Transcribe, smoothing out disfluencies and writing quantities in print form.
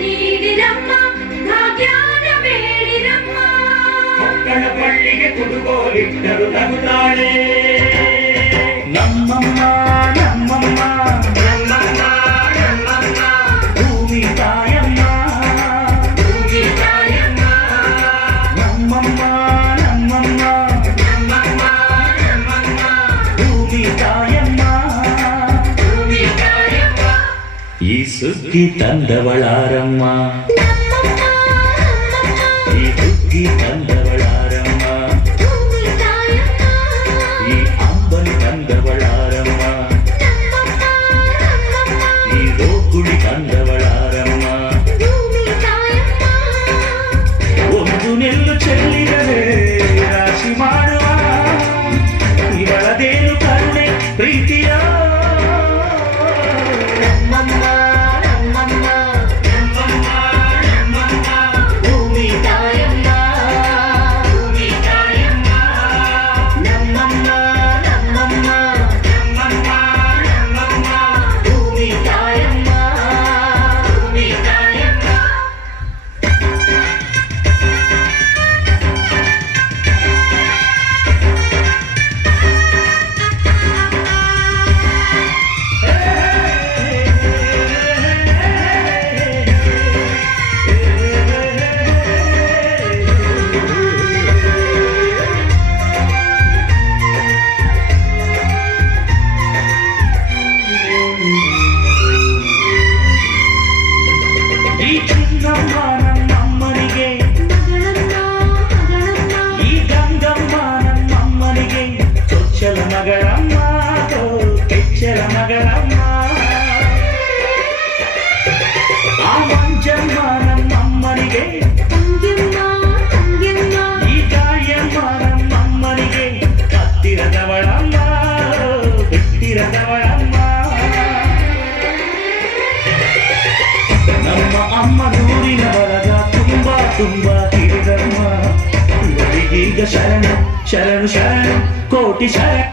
ನೀಡಿರಮ್ಮ ಭಾಗ್ಯಾನ ಬೇಡಿರಮ್ಮ ಮಕ್ಕಳ ಪಳ್ಳಿಗೆ ಕುಡುಗೋಲಿಟ್ಟರು ನಗುತ್ತಾಳೆ ನಮ್ಮಮ್ಮ ನಮ್ಮಮ್ಮ ನಮ್ಮಮ್ಮ ನಮ್ಮಮ್ಮ ಭೂಮಿ ತಾಯಮ್ಮ ಭೂಮಿ ತಾಯಮ್ಮ ನಮ್ಮಮ್ಮ ನಮ್ಮಮ್ಮ ನಮ್ಮಮ್ಮ ನಮ್ಮಮ್ಮ ಭೂಮಿ ತಾಯಮ್ಮ ಭೂಮಿ ತಾಯಮ್ಮ ಈ ಸುಗ್ಗಿ ತಂದವಳಾರಮ್ಮ ಈ ಹುಗ್ಗಿ ತಂದವಳಾರಮ್ಮ ಭೂಮಿ ತಾಯಮ್ಮ ಈ ಅಂಬಲಿ ತಂದವಳಾರಮ್ಮ ಈ ರೋಕುಳಿ ತಂದವಳಾರಮ್ಮ ಭೂಮಿ ತಾಯಮ್ಮ ಒಂದು ನೆಲ್ಲು ಚೆಲ್ಲಿದರೆ ರಾಶಿ ಮಾಡುವ ಇವಳದೇನು ಕರುಣೆ ಪ್ರೀತಿಯ ನಮ್ಮಮ್ಮ ನಮ್ಮಮ್ಮ ನಮ್ಮಮ್ಮ ನಮ್ಮಮ್ಮ ಭೂಮಿ ತಾಯಮ್ಮ ಭೂಮಿ ತಾಯಮ್ಮ ನಮ್ಮಮ್ಮ ನಮ್ಮಮ್ಮ ನಮ್ಮಮ್ಮ ನಮ್ಮಮ್ಮ ಭೂಮಿ ತಾಯಮ್ಮ ಭೂಮಿ ತಾಯಮ್ಮ ಈ ಚಿನ್ನಮ್ಮ ನಮ್ಮಮ್ಮನಿಗೆ ಮಗಳಮ್ಮ ಮಗಳಮ್ಮ ಈ ಗಂಗಮ್ಮ ನಮ್ಮಮ್ಮನಿಗೆ ಚೊಚ್ಚಲ ಮಗಳಮ್ಮ ಕೆಚ್ಚಲ ಮಗಳಮ್ಮ ಆ ಮಂಜಮ್ಮ ನಮ್ಮಮ್ಮನಿಗೆ ತಂಗ್ಯಮ್ಮ ತಂಗ್ಯಮ್ಮ ಈ ಗಾಳಿಯಮ್ಮ ನಮ್ಮಮ್ಮನಿಗೆ ಹತ್ತಿರದವಳಮ್ಮ ಬಿಟ್ಟಿರದವಳಮ್ಮ ನಮ್ಮ ಅಮ್ಮ ನೂರಿನ ಬಲಗ ತುಂಬಾ ತುಂಬಾ ಹಿರಿದಮ್ಮ ಇವರಿಗೀಗ ಶರಣು ಶರಣು ಶರಣು ಕೋಟಿ ಶರಣ